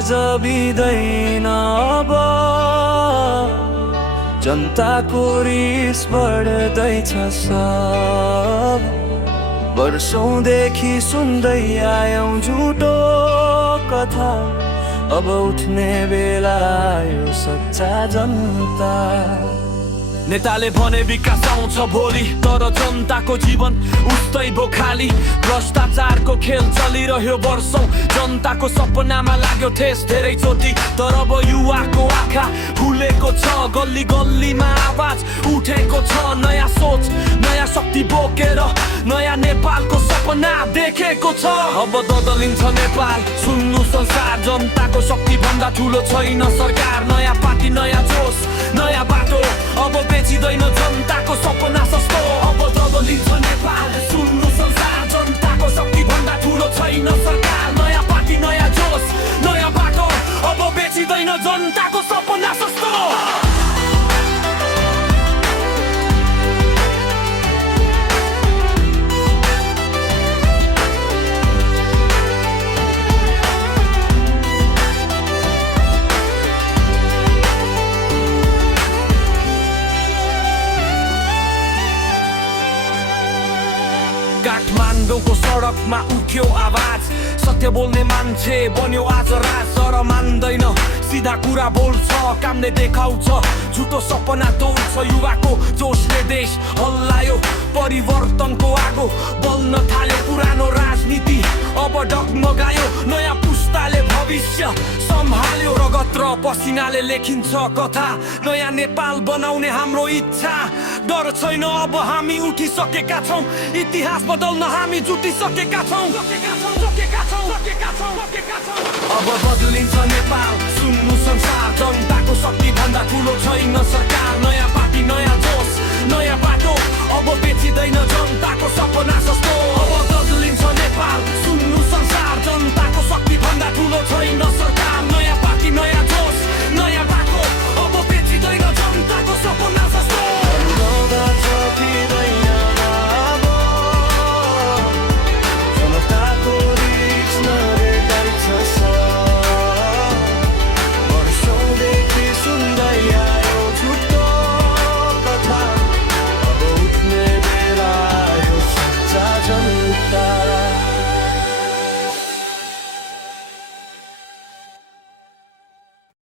जबिँदैन अब जनताको रिस बढ्दैछ सब वर्षौंदेखि सुन्दै आयौं झुटो कथा अब उठ्ने बेला आयो सच्चा जनता। नेताले भने विकास आउँछ भोलि तर जनताको जीवन उस्तै भो खाली भ्रष्टाचारको खेल चलिरह्यो वर्षौं जनताको सपनामा लाग्यो ठेस धेरै चोटि तर अब युवाको आँखा खुलेको छ गल्ली गल्लीमा आवाज उठेको छ नयाँ सोच नयाँ शक्ति बोकेर नयाँ नेपालको सपना देखेको छ अब ददलिन्छ नेपाल सुन्नु संसार जनताको शक्ति भन्दा ठुलो छैन सरकार नयाँ पार्टी नयाँ जोस नयाँ बाटो अब बेचिँदैन जनताको सपना सस्तो अब ददलिन्छ नेपाल सुन्नु संसार जनताको शक्ति भन्दा ठुलो छैन सरकार नयाँ पार्टी नयाँ जोस नयाँ बाटो अब बेचिँदैन जनताको सपना सस्तो। काठमाडौँको सडकमा उठ्यो आवाज सत्य बोल्ने मान्छे बन्यो आज राज तर मान्दैन सिधा कुरा बोल्छ कामले देखाउँछ झुटो सपना तोड्छ युवाको जोसले देश हल्लायो परिवर्तनको आगो बल्न थाल्यो पुरानो राजनीति अब डगमगायो नयाँ पुस्ताले भविष्य सम्हाल्यो रगत र पसिनाले लेखिन्छ कथा नयाँ नेपाल बनाउने हाम्रो इच्छा डर छैन अब हामी उठिसकेका छौं इतिहास बदल्न हामी जुटिसकेका छौं अब बदलिन्छ नेपाल सुन्नु संसार